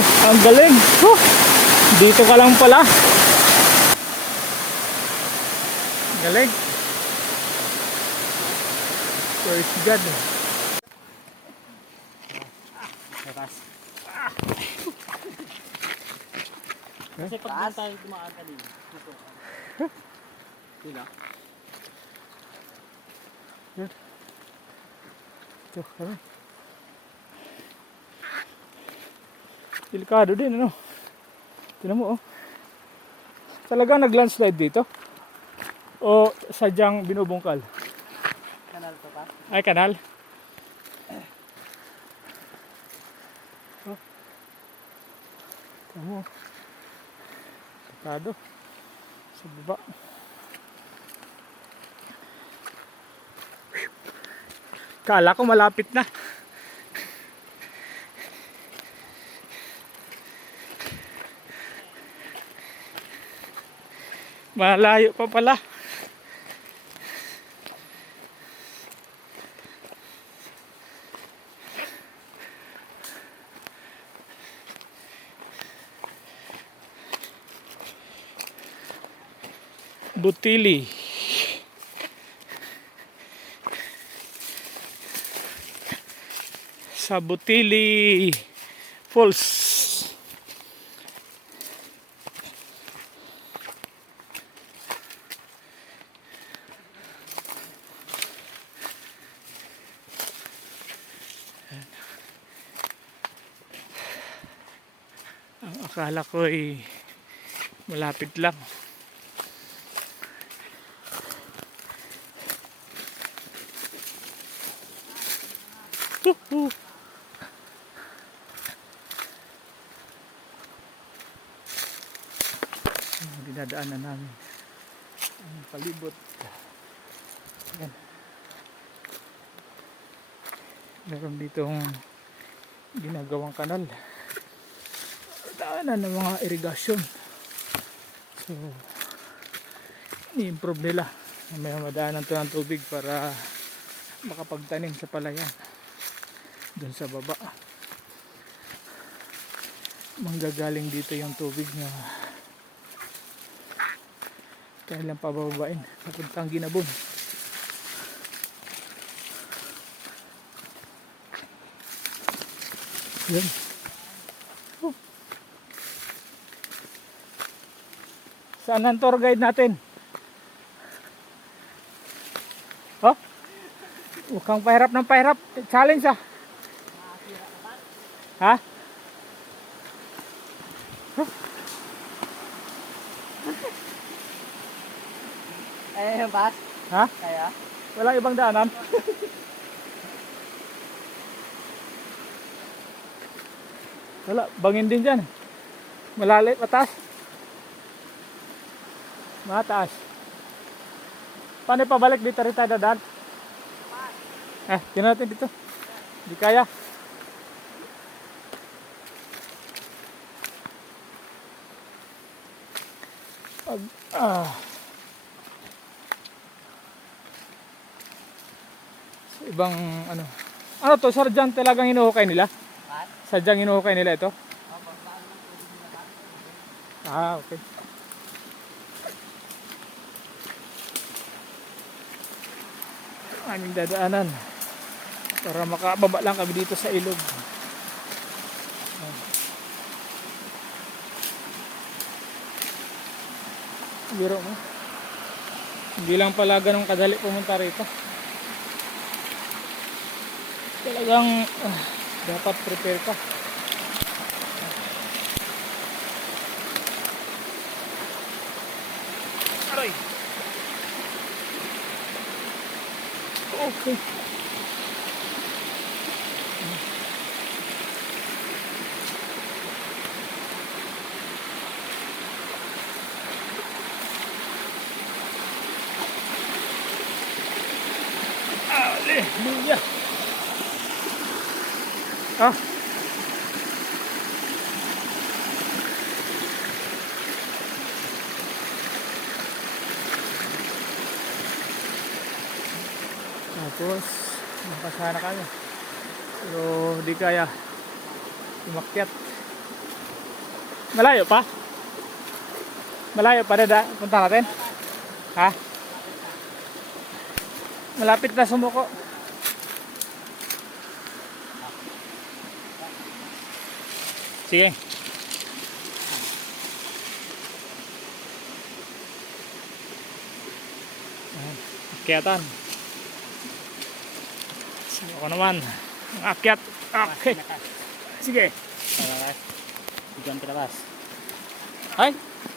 ang galing. Dito ka lang pala. Galing. First God. Taas. Kasi pag doon tayo dumaan kanina. Dito. Sila. Ito, kami. Delikado din, ano? Tignan mo, oh. Talaga nag-landslide dito? O sadyang binubungkal? Kanal to pa. Ay, kanal? Oh. Tignan mo. Delikado. Sa baba. Kala ko malapit na. Malayo pa pala. Butili. Sa Butili Falls. Ang akala ko ay malapit lang. Dinadaanan namin ang palibot. Yan. Meron ditong ginagawang kanal. Daanan ng mga irigasyon. So, i-improve nila. May madaanan to ng tubig para makapagtanim sa palayan. Doon sa baba. Manggagaling dito yung tubig na kaya lang pababain papuntang Ginabon. Yan. Oh. Saan ang tour guide natin? Oh? Mukhang pahirap ng pahirap. Challenge ah. Ha? Kaya yung bus? Ha? Kaya? Walang ibang daanan? Wala, bangin din dyan. Malalit, mataas. Mataas. Paano pabalik dito rin tayo dadaan? Tingnan natin dito. Hindi kaya. Ibang ano. Ano to? Sadyang talagang hinuhukay nila? Sadyang hinuhukay nila ito? Okay. Aming dadaanan para makababa lang kami dito sa ilog. Biro mo. Hindi lang pala ganun kadali pumunta rito. Talagang dapat prepare ka. Aray. Okay. Hallelujah. Tapos makasana kami pero di kaya umakyat. Malayo pa? Malayo pa dada. Punta natin? Ha? Malapit na sumuko. Sige. Akyatan. Sige ako naman. Ang akyat. Okay. Sige. Bigyan kita bas. Ay,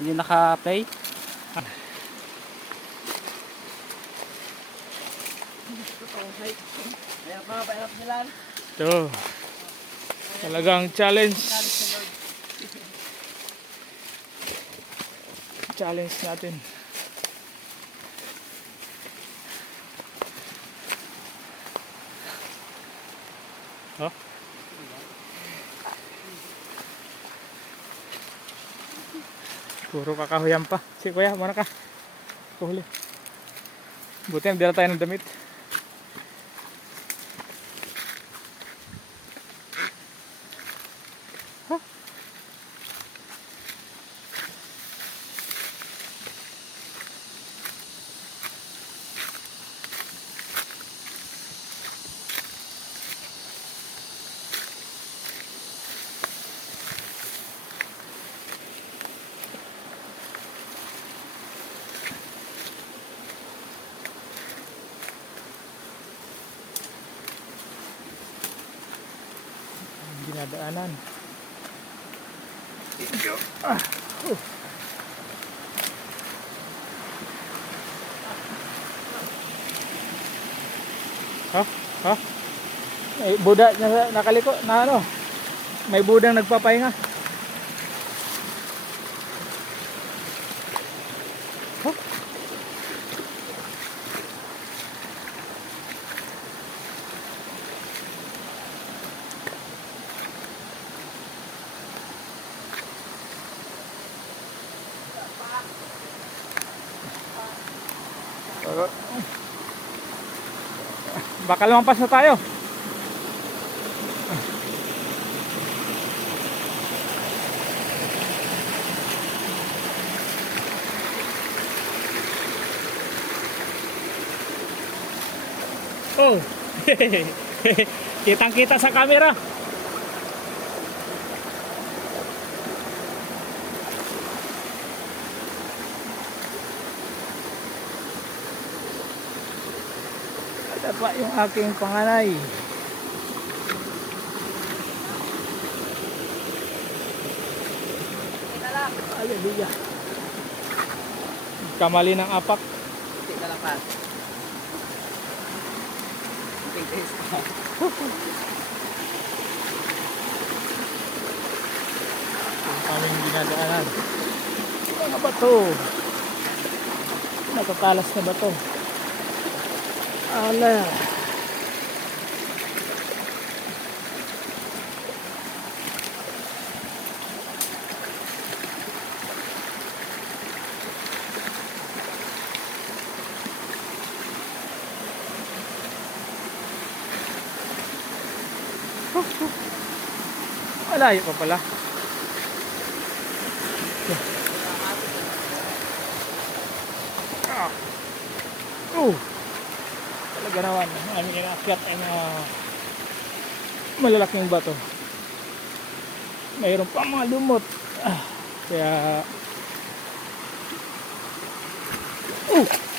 hindi naka-play. Hirap nila. Ito. Talagang challenge. Challenge natin. Oh. Puro kakahuyan pa. Si kuya, muna ka. Kuhuli. Buti nagdala tayo ng damit. Huh? Dinadaanan. Ha? Ha? May Buddha na nakaliko na ano? May Budang nagpapahinga. Huh? Baka lumampas na tayo. Oh. Kitang-kita sa camera. Pa yung aking panganay. Hallelujah. Kamali ng apak. Tika lang pa. Ang aming dinadaanan. Mga bato. Natatalas na bato. Ala. Malayo pa pala. Talaga naman ang aming inakyat ay mga malalaking bato. Mayroon pa mga lumot. Kaya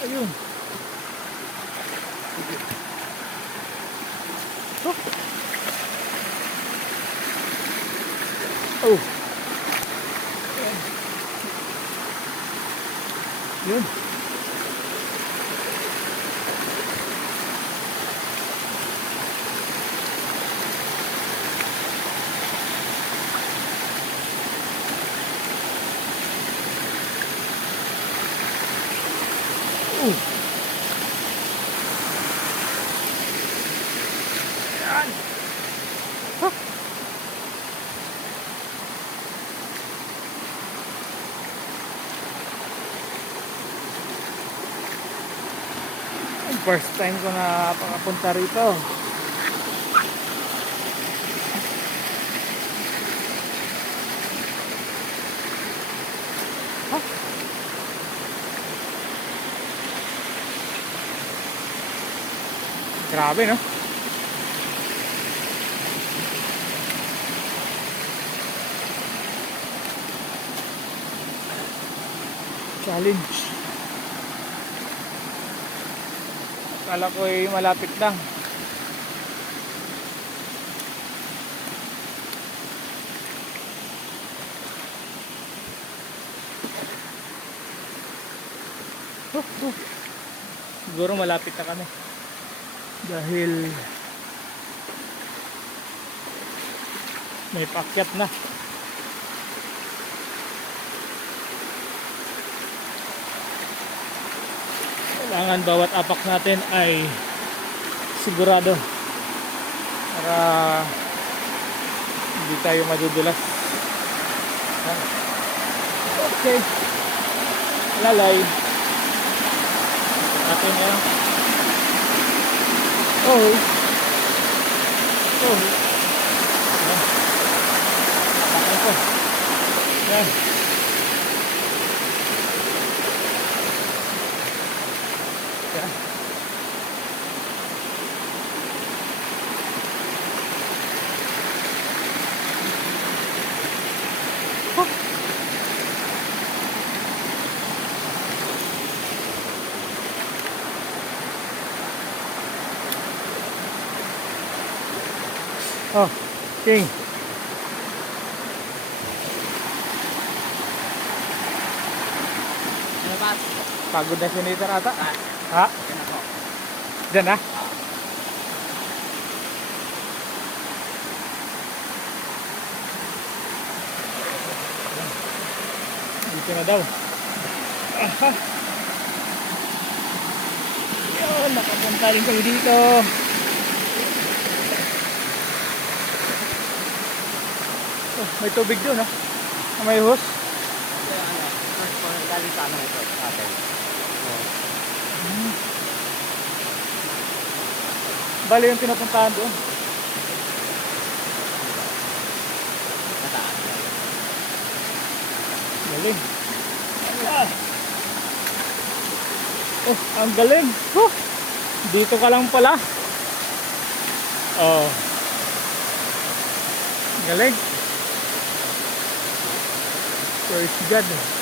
ayun. Yun. Yan. First time ko na pakapunta rito. Grabe, no? Challenge. Akala ko ay malapit lang. Siguro malapit na kami. Dahil may paakyat na. Kailangan bawat apak natin ay sigurado para hindi tayo madudulas. Okay. Lalay. Atin yan. Oh. Oh. Yan. Apakan ko. Yan. Yan. Oh, King. Ano pas? Pagod na si Nathan ata. Pas. Ha? Yan ako. Diyan na. Dito na daw. Aha. Yun, nakapunta rin kami dito. Oh, may tubig doon, ha? May hose. Ito yung ano, first for galing sa ano ito, sa atin. Bali yung pinapuntahan doon. Mataas. Galing. Ah. Oh, ang galing. Huh. Dito ka lang pala. Oh. Galing. First God.